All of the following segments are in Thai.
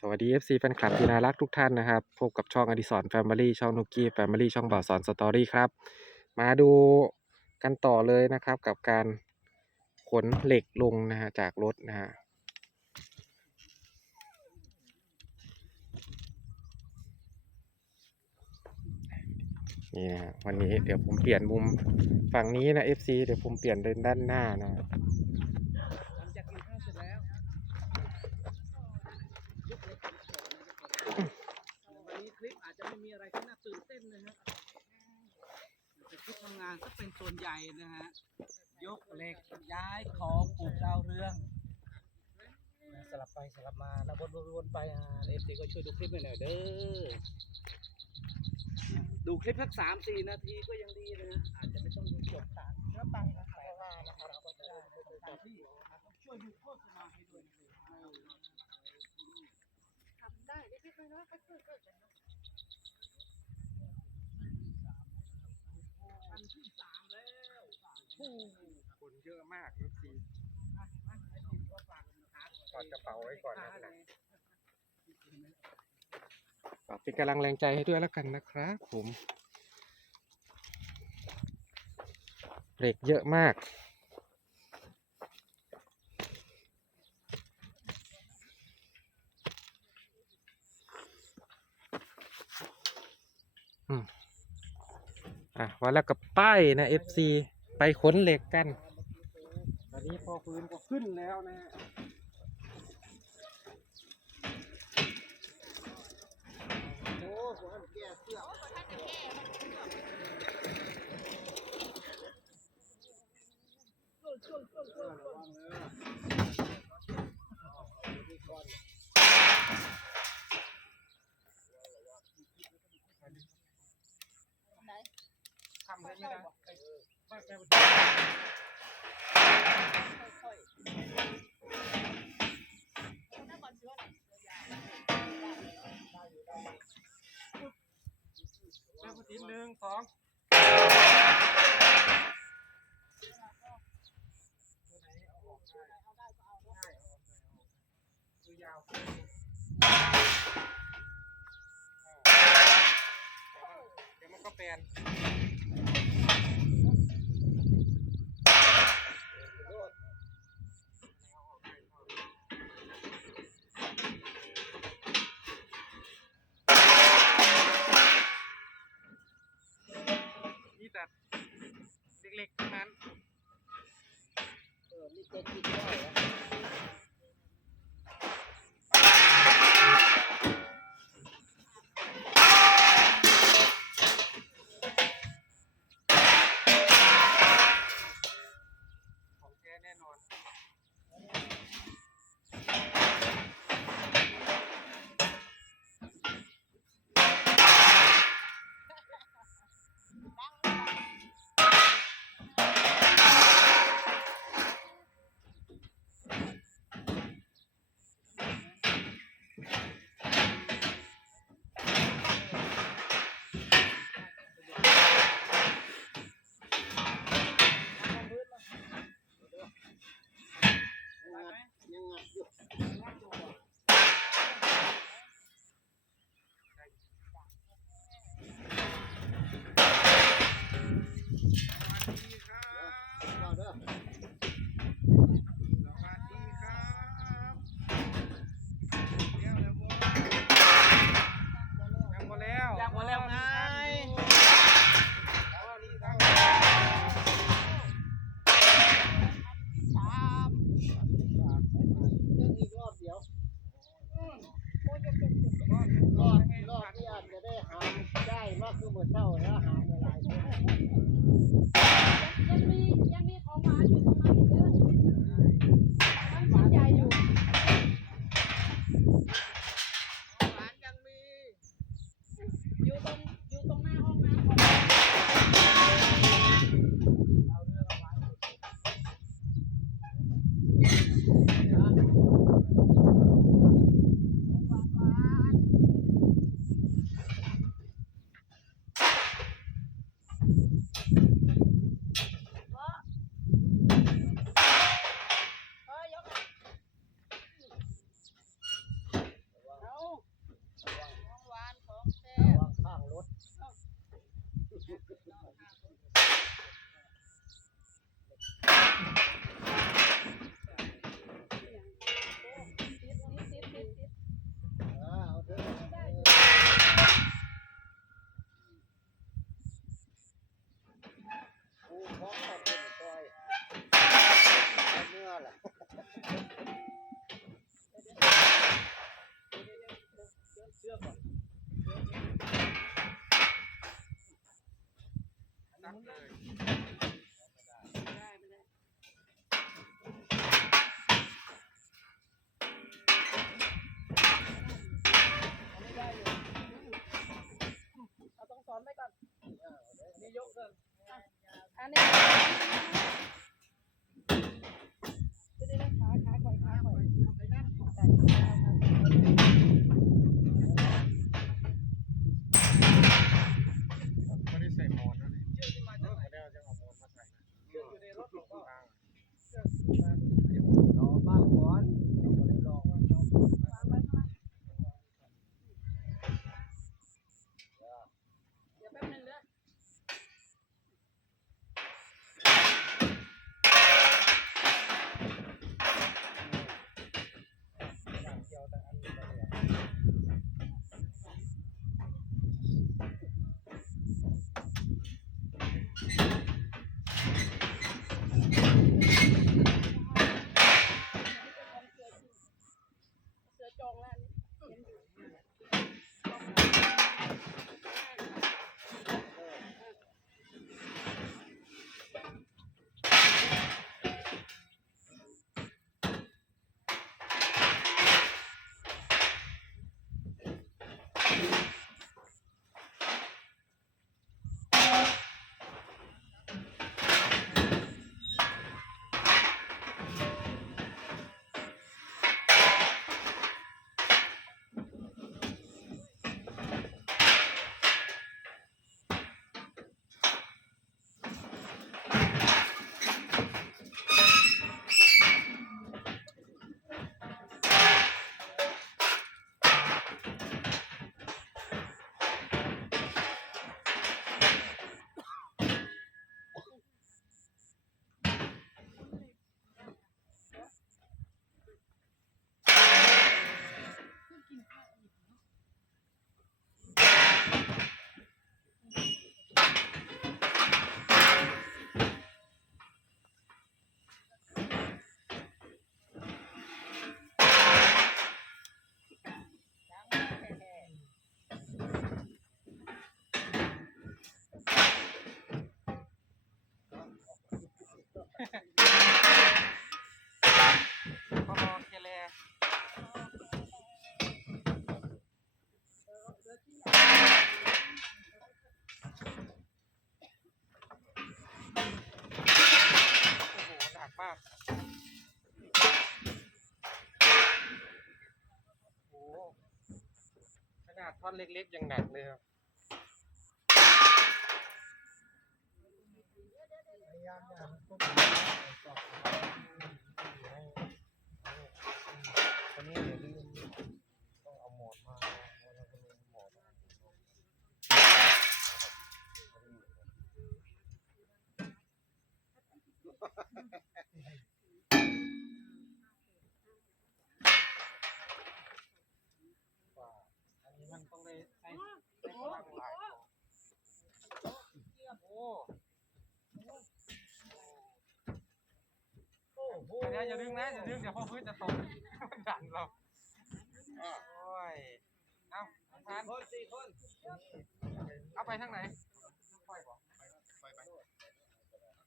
สวัสดี FC แฟนคลับที่น่ารักทุกท่านนะครับ พบกับช่องอดิสรแฟมิลี่ช่องนุกกี้แฟมิลี่ช่องบ่าวสอนสตอรี่ครับ มาดูกันต่อเลยนะครับ กับการขนเหล็กลงนะฮะจากรถนะฮะนี่นะฮะวันนี้เดี๋ยวผมเปลี่ยนมุมฝั่งนี้นะ FC เดี๋ยวผมเปลี่ยนเดินด้านหน้านะ หลังจากกินข้าวเสร็จแล้วยกเล็กวันนี้คลิปอาจจะไม่มีอะไรที่น่าตื่นเต้นนะฮะแต่คลิปทำงานก็เป็นส่วนใหญ่นะฮะ ยกเหล็กย้ายของปลูกดาวเรือง สลับไปสลับมาแล้ววนวนวนไปอ่าเอฟซีก็ช่วยดูคลิปหน่อยเด้อ ดูคลิปสักสามสี่นาทีก็ยังดีนะ อาจจะไม่ต้องดูจบตามเนื้อไปนะครับแต่ว่านะครับเราก็จะได้ตามที่ช่วยดูโฆษณาให้ด้วยทำได้เล็กๆน้อยๆก็ช่วยๆกันเนาะ อันที่สามแล้ว คนเยอะมาก FC มามาไอ้ทีมก็ฝากนะครับกอดกระเป๋าไว้ก่อนนะครับฝากเป็นกำลังแรงใจให้ด้วยแล้วกันนะครับผมเหล็กเยอะมากอืมอะวันแล้วกับป้ายนะ FC ไปขนเหล็กกัน ตอนนี้พอฟื้นก็ขึ้นแล้วนะฮะทำเลยไม่ได้ไม่ไม่เริ่ม ทีหนึ่งสองคือยาวเดี๋ยวมันก็แปลน ล็กๆทั้งนั้น เออมีเจ็ดกินได้ พอรอเคแลโอ้โหหนักมากโอ้โหขนาดท่อนเล็กๆยังหนักเลยครับ ยายามอย่ามันควบคุมตอนนี้อย่าลืมต้องเอาหมอนมาหมอนแล้วก็ลืมหมอนมา อันนี้มันต้องได้ใช้ใช้พลังหลายตัวโอ้ โหเดี๋ยวอย่าดึงนะอย่าดึงเดี๋ยวพ่อพื้นจะตกมันดันเราโอ้ยเอาทานคนสี่คนเอาไปทางไหนปล่อยบอกปล่อยไปรถ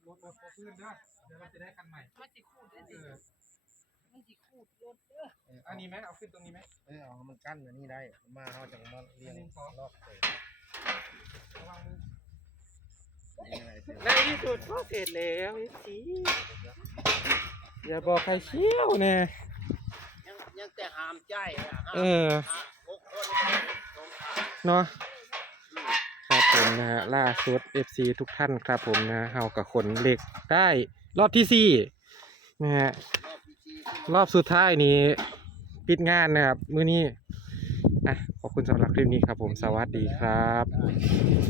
รถพ่อพื้นเด้อเดี๋ยวเราจะได้คันใหม่มันสิขูดได้เอสิอมันสิขูดรถเด้อเอออันนี้ไหมเอาขึ้นตรงนี้ไหมเออเอามันกั้นอันนี้ได้มาเขาจะมาเรียงรอบเตะระวังมือนี่อะไรเตะในที่สุดก็เสร็จแล้วสิ อย่าบอกใครเชี่ยวเนี่ยยังยังแต่หามใจอะเออหกคนสองขาเนาะครับผมนะฮะล่าสุด FC ทุกท่านครับผมนะเฮากับขนเหล็กได้รอบที่สี่นะฮะรอบที่สี่รอบสุดท้ายนี้ปิดงานนะครับมื้อนี้อะขอบคุณสำหรับคลิปนี้ครับผมสวัสดีครับได้